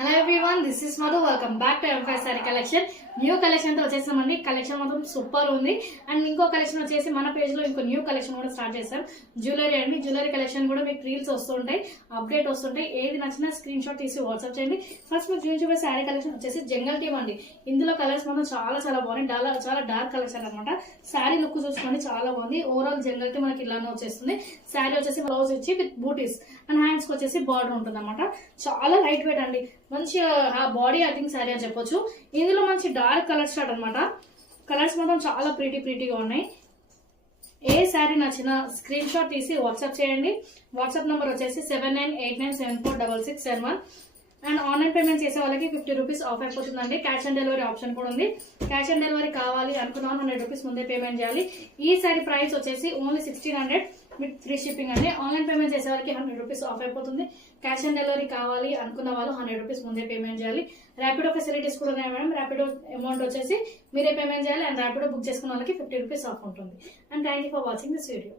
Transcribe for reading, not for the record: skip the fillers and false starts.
Hello everyone, this is Madhu. Welcome back to empire sari collection. New collection తో వచ్చేసామండి. Collection మాత్రం super ఉంది. And ఇంకో కలెక్షన్ వచ్చేసి మన పేజ్ లో ఇంకో న్యూ కలెక్షన్ కూడా స్టార్ట్ చేస్తాం. జ్యువెలరీ అండి. జ్యువెలరీ కలెక్షన్ కూడా మీకు రీల్స్ వస్తుంటాయి, అప్డేట్ వస్తుంటాయి. ఏది నచ్చినా స్క్రీన్ షాట్ తీసి వాట్సాప్ చేయండి. ఫస్ట్ మీకు చూపించే శారీ కలెక్షన్ వచ్చేసి జంగల్ టీమ్ అండి. ఇందులో కలర్స్ మాత్రం చాలా బాగున్నాయి. చాలా డార్క్ కలెక్షన్ అనమాట. శారీ లుక్ చూసుకోండి, చాలా బాగుంది. ఓవరాల్ జంగల్ టీమ్ మనకి ఇలానే వచ్చేస్తుంది. శారీ వచ్చేసి బ్లౌజ్ ఇచ్చి విత్ బూటీస్ అండ్ హ్యాండ్స్ కి వచ్చేసి బార్డర్ ఉంటుంది అనమాట. చాలా లైట్ వెయిట్ అండి. మంచి బాడీ ఐటింగ్ శారీ అని చెప్పొచ్చు. ఇందులో మంచి డార్క్ కలర్ స్టార్ట్ అనమాట. కలర్స్ మాత్రం చాలా ప్రీటీగా ఉన్నాయి. ఏ శారీ నచ్చినా స్క్రీన్ షాట్ తీసి వాట్సాప్ చేయండి. వాట్సాప్ నంబర్ వచ్చేసి 7989746671. అండ్ ఆన్లైన్ పేమెంట్ చేసే వాళ్ళకి 50 రూపీస్ ఆఫ్ అయిపోతుందండి. క్యాష్ ఆన్ డెలివరీ ఆప్షన్ కూడా ఉంది. క్యాష్ ఆన్ డెలివరీ కావాలి అనుకున్న 100 రూపీస్ ముందే పేమెంట్ చేయాలి. ఈ శారీ ప్రైస్ వచ్చేసి ఓన్లీ 1600 విత్ ఫ్రీ షిప్పింగ్ అండి. ఆన్లైన్ పేమెంట్ చేసే వాళ్ళకి 100 రూపీస్ ఆఫ్ అయిపోతుంది. క్యాష్ ఆన్ డెలివరీ కావాలి అనుకున్న వాళ్ళు 100 రూపీస్ ముందే పేమెంట్ చేయాలి. ర్యాపిడో ఫెసిలిటీస్ కూడా ఉన్నాయి మేడం. ర్యాపిడో అమౌంట్ వచ్చేసి మీరే పేమెంట్ చేయాలి. అండ్ ర్యాపిడో బుక్ చేసుకున్న వాళ్ళకి 50 రూపీస్ ఆఫ్ ఉంటుంది. And thank you for watching this video.